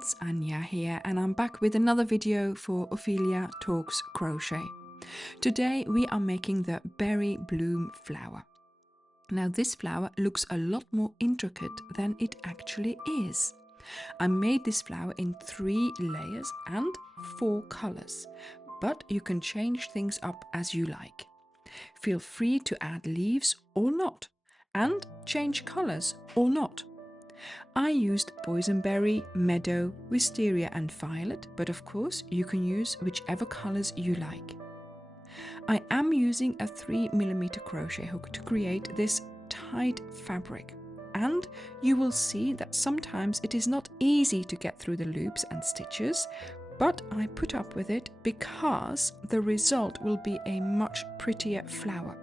it's Anya here, and I'm back with another video for Ophelia Talks Crochet. Today we are making the berry bloom flower. Now this flower looks a lot more intricate than it actually is. I made this flower in 3 layers and 4 colors, but you can change things up as you like. Feel free to add leaves or not, and change colors or not. I used boysenberry, meadow, wisteria and violet, but of course you can use whichever colors you like. I am using a 3mm crochet hook to create this tight fabric, and you will see that sometimes it is not easy to get through the loops and stitches, but I put up with it because the result will be a much prettier flower.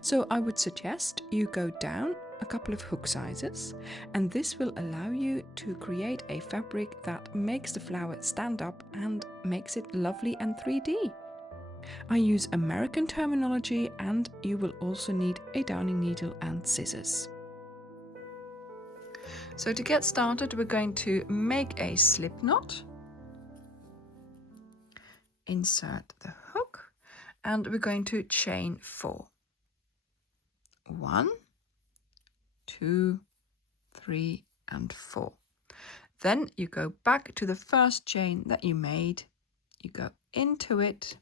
So I would suggest you go down a couple of hook sizes, and this will allow you to create a fabric that makes the flower stand up and makes it lovely and 3D. I use American terminology, and you will also need a darning needle and scissors. So to get started, we're going to make a slip knot, insert the hook, and we're going to chain 4. 1, 2, 3 and 4. Then you go back to the first chain that you made, you go into it,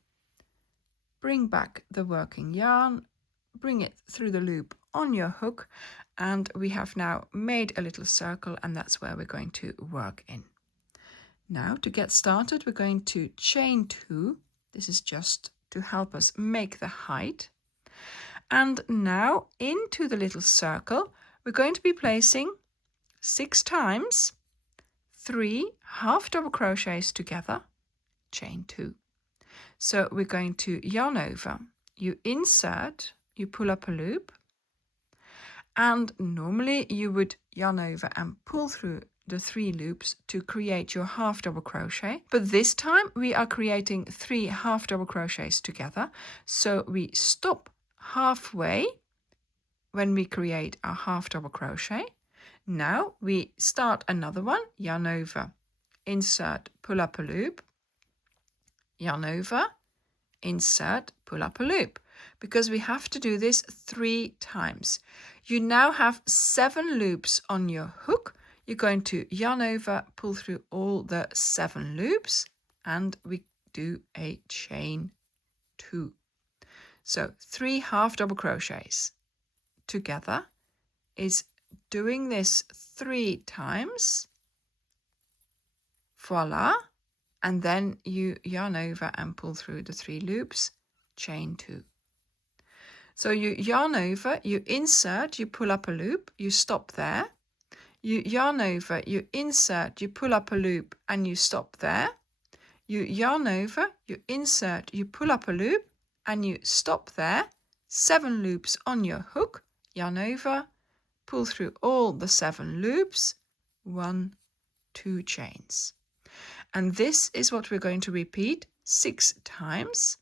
bring back the working yarn, bring it through the loop on your hook, and we have now made a little circle, and that's where we're going to work in. Now to get started, we're going to chain 2. This is just to help us make the height. And now into the little circle, we're going to be placing 6 times 3 half double crochets together, chain 2. So we're going to yarn over, you insert, you pull up a loop, and normally you would yarn over and pull through the 3 loops to create your half double crochet, but this time we are creating 3 half double crochets together, so we stop halfway when we create our half double crochet. Now we start another one, yarn over, insert, pull up a loop, yarn over, insert, pull up a loop, because we have to do this 3 times. You now have 7 loops on your hook. You're going to yarn over, pull through all the 7 loops, and we do a chain 2. So 3 half double crochets together is doing this 3 times, voila, and then you yarn over and pull through the 3 loops, chain 2. So you yarn over, you insert, you pull up a loop, you stop there, you yarn over, you insert, you pull up a loop, and you stop there, you yarn over, you insert, you pull up a loop, and you stop there, 7 loops on your hook, yarn over, pull through all the 7 loops, 1, 2 chains. And this is what we're going to repeat 6 times.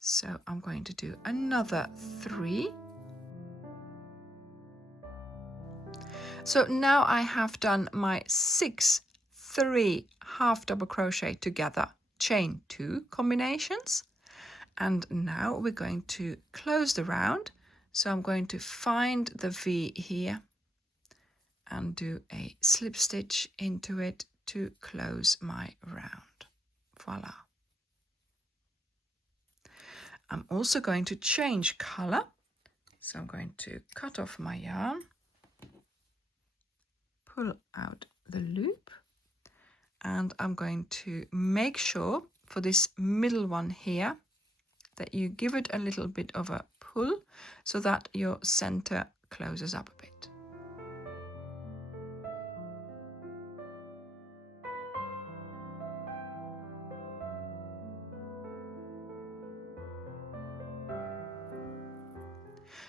So I'm going to do another 3. So now I have done my 6 3 half double crochet together, chain 2 combinations. And now we're going to close the round. So I'm going to find the V here and do a slip stitch into it to close my round. Voila. I'm also going to change color. So I'm going to cut off my yarn, pull out the loop, and I'm going to make sure for this middle one here that you give it a little bit of a pull so that your center closes up a bit.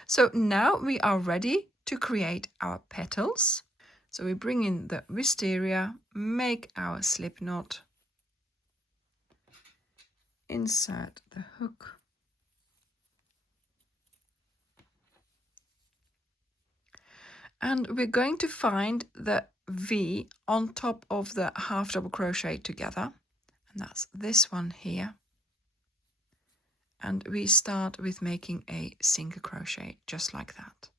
So now we are ready to create our petals. So we bring in the wisteria, make our slip knot, insert the hook, and we're going to find the V on top of the half double crochet together, and that's this one here. And we start with making a single crochet just like that.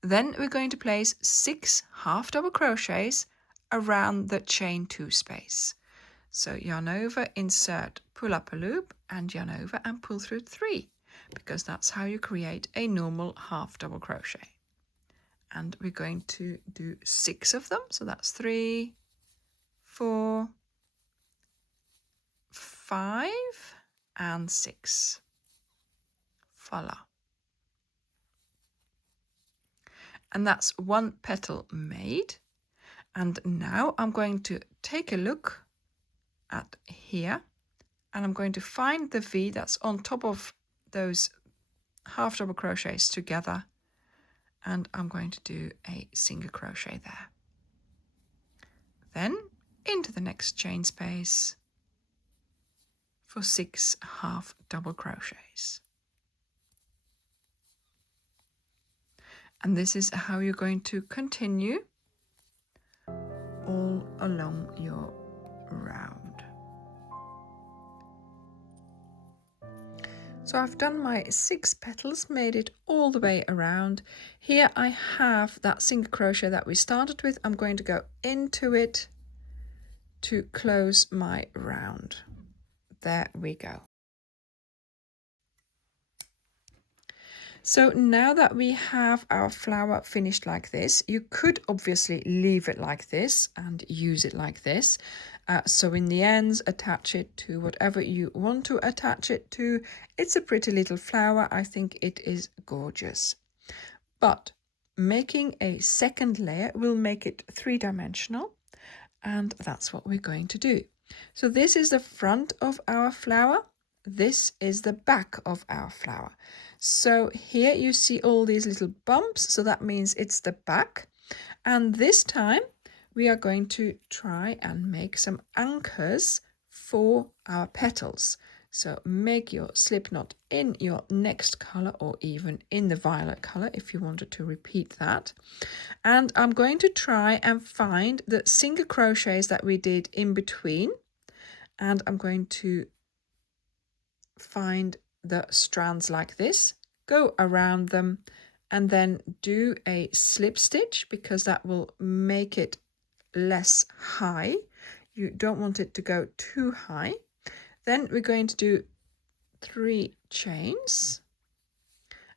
Then we're going to place 6 half double crochets around the chain 2 space. So yarn over, insert, pull up a loop, and yarn over and pull through 3, because that's how you create a normal half double crochet. And we're going to do 6 of them, so that's 3, 4, 5, and 6. Voila. And that's one petal made. And now I'm going to take a look at here, and I'm going to find the V that's on top of those half double crochets together, and I'm going to do a single crochet there. Then into the next chain space for 6 half double crochets. And this is how you're going to continue all along your round. So I've done my 6 petals, made it all the way around. Here I have that single crochet that we started with. I'm going to go into it to close my round. There we go. So now that we have our flower finished like this, you could obviously leave it like this and use it like this. So in the ends, attach it to whatever you want to attach it to. It's a pretty little flower. I think it is gorgeous. But making a second layer will make it 3-dimensional, and that's what we're going to do. So this is the front of our flower. This is the back of our flower. So here you see all these little bumps, so that means it's the back. And this time we are going to try and make some anchors for our petals. So make your slip knot in your next color, or even in the violet color if you wanted to repeat that. And I'm going to try and find the single crochets that we did in between, and I'm going to find the strands like this, go around them, and then do a slip stitch, because that will make it less high. You don't want it to go too high. Then we're going to do 3 chains,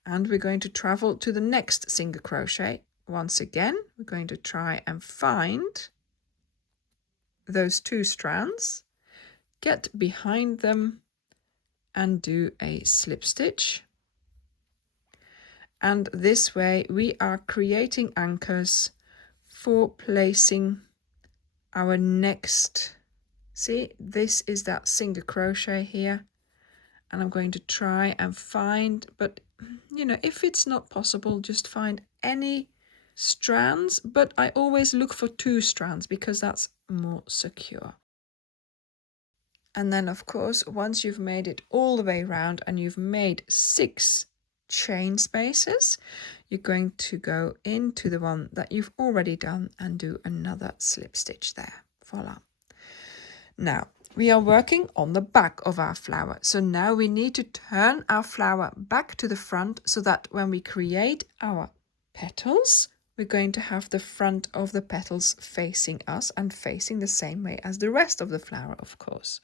and we're going to travel to the next single crochet. Once again, we're going to try and find those 2 strands, get behind them, and do a slip stitch. And this way we are creating anchors for placing our next. See, this is that single crochet here, and I'm going to try and find, but you know, if it's not possible, just find any strands, but I always look for 2 strands because that's more secure. And then of course, once you've made it all the way around and you've made 6 chain spaces, you're going to go into the one that you've already done and do another slip stitch there. Voila. Now we are working on the back of our flower. So now we need to turn our flower back to the front, so that when we create our petals, we're going to have the front of the petals facing us and facing the same way as the rest of the flower, of course.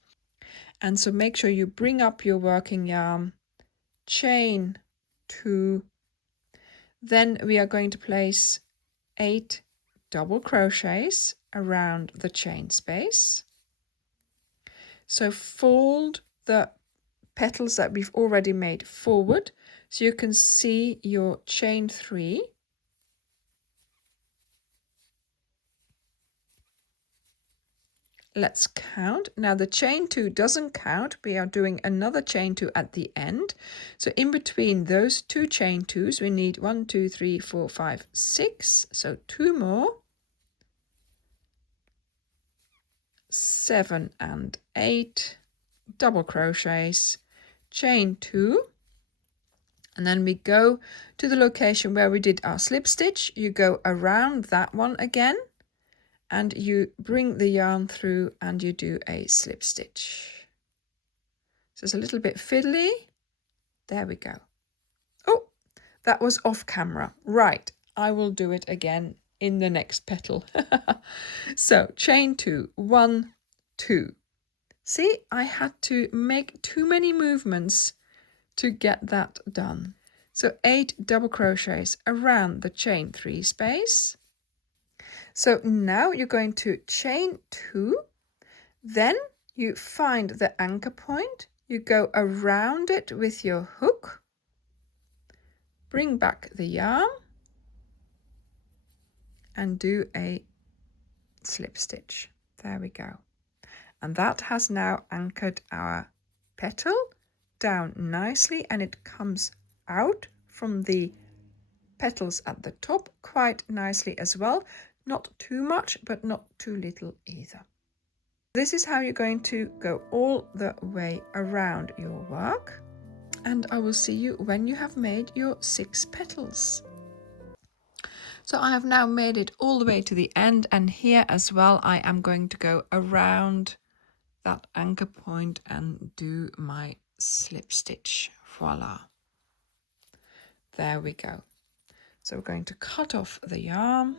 And so make sure you bring up your working yarn, chain 2, then we are going to place 8 double crochets around the chain space. So fold the petals that we've already made forward, so you can see your chain 3. Let's count. Now the chain 2 doesn't count. We are doing another chain 2 at the end. So in between those 2 chain 2s, we need 1, 2, 3, 4, 5, 6. So 2 more. 7 and 8 double crochets, chain 2. And then we go to the location where we did our slip stitch. You go around that one again and you bring the yarn through and you do a slip stitch. So it's a little bit fiddly. There we go. Oh, that was off camera. Right, I will do it again in the next petal. So chain 2, 1, 2. See, I had to make too many movements to get that done. So 8 double crochets around the chain 3 space. So now you're going to chain 2, then you find the anchor point, you go around it with your hook, bring back the yarn and do a slip stitch. There we go. And that has now anchored our petal down nicely, and it comes out from the petals at the top quite nicely as well. Not too much, but not too little either. This is how you're going to go all the way around your work, and I will see you when you have made your 6 petals. So I have now made it all the way to the end, and here as well I am going to go around that anchor point and do my slip stitch. Voila. There we go. So we're going to cut off the yarn.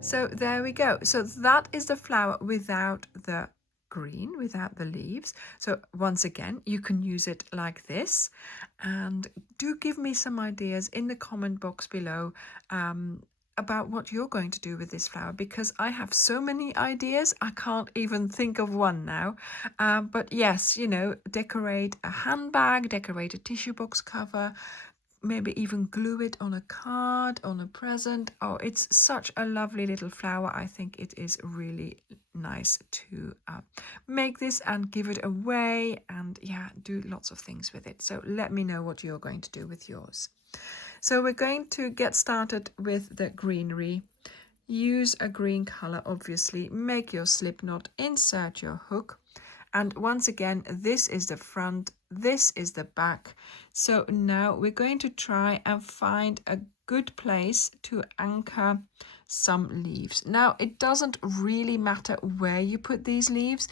So there we go. So that is the flower without the green, without the leaves. So once again, you can use it like this, and do give me some ideas in the comment box below about what you're going to do with this flower, because I have so many ideas I can't even think of one now. But yes, you know, decorate a handbag, decorate a tissue box cover, maybe even glue it on a card, on a present. Oh, it's such a lovely little flower. I think it is really nice to make this and give it away, and yeah, do lots of things with it. So let me know what you're going to do with yours. So we're going to get started with the greenery. Use a green color, obviously. Make your slip knot, insert your hook. And once again, this is the front, this is the back. So now we're going to try and find a good place to anchor some leaves. Now, it doesn't really matter where you put these leaves.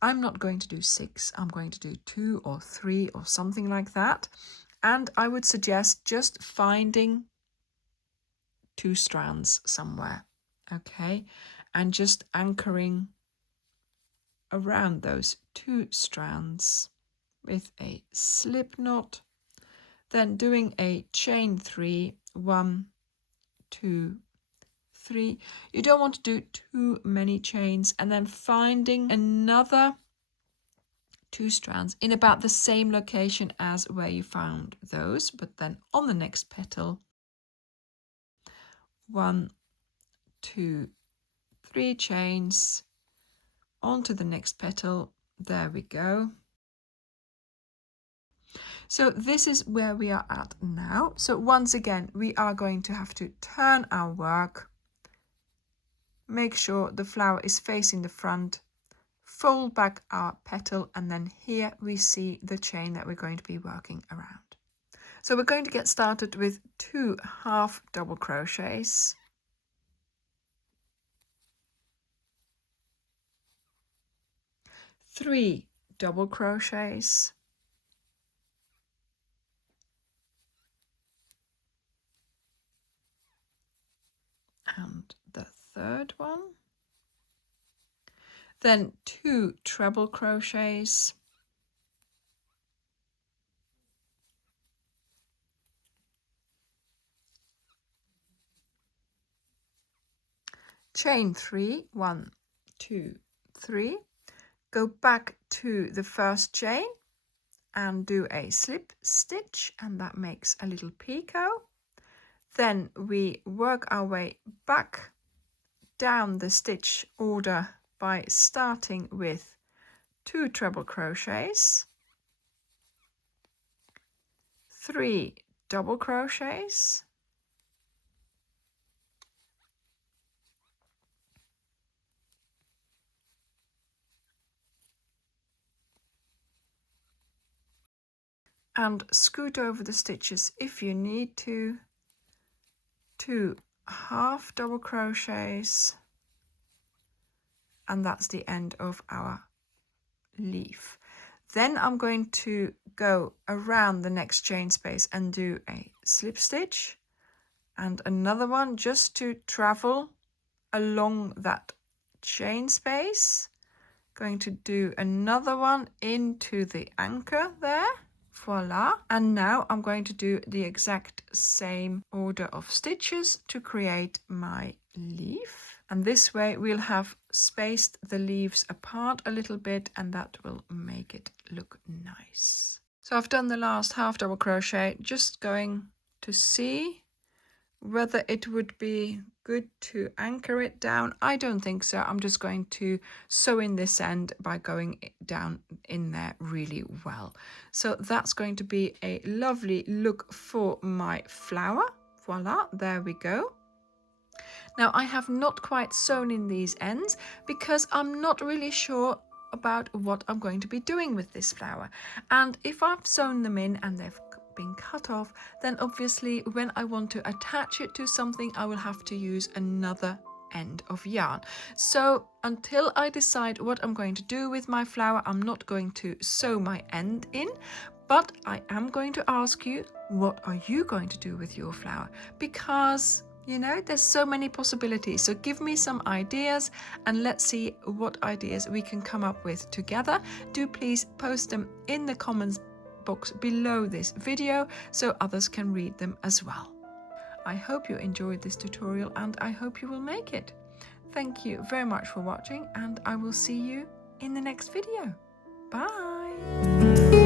I'm not going to do 6, I'm going to do 2 or 3 or something like that. And I would suggest just finding 2 strands somewhere, okay? And just anchoring around those 2 strands with a slip knot, then doing a chain 3, 1, 2, 3. You don't want to do too many chains, and then finding another 2 strands in about the same location as where you found those, but then on the next petal, 1, 2, 3 chains onto the next petal. There we go. So this is where we are at now. So once again, we are going to have to turn our work, make sure the flower is facing the front, fold back our petal, and then here we see the chain that we're going to be working around. So we're going to get started with 2 half double crochets. Three double crochets, and the third one, then 2 treble crochets, chain 3, 1, 2, 3, go back to the first chain and do a slip stitch, and that makes a little picot. Then we work our way back down the stitch order by starting with 2 treble crochets, 3 double crochets, and scoot over the stitches if you need to. 2 half double crochets, and that's the end of our leaf. Then I'm going to go around the next chain space and do a slip stitch and another one just to travel along that chain space. Going to do another one into the anchor there. Voila. And now I'm going to do the exact same order of stitches to create my leaf. And this way we'll have spaced the leaves apart a little bit, and that will make it look nice. So I've done the last half double crochet, just going to see whether it would be good to anchor it down. I don't think so. I'm just going to sew in this end by going down in there really well. So that's going to be a lovely look for my flower. Voila, there we go. Now I have not quite sewn in these ends because I'm not really sure about what I'm going to be doing with this flower. And if I've sewn them in and they've been cut off, then obviously when I want to attach it to something, I will have to use another end of yarn. So until I decide what I'm going to do with my flower, I'm not going to sew my end in, but I am going to ask you, what are you going to do with your flower? Because you know, there's so many possibilities. So give me some ideas and let's see what ideas we can come up with together. Do please post them in the comments box below this video so others can read them as well. I hope you enjoyed this tutorial and I hope you will make it. Thank you very much for watching, and I will see you in the next video. Bye!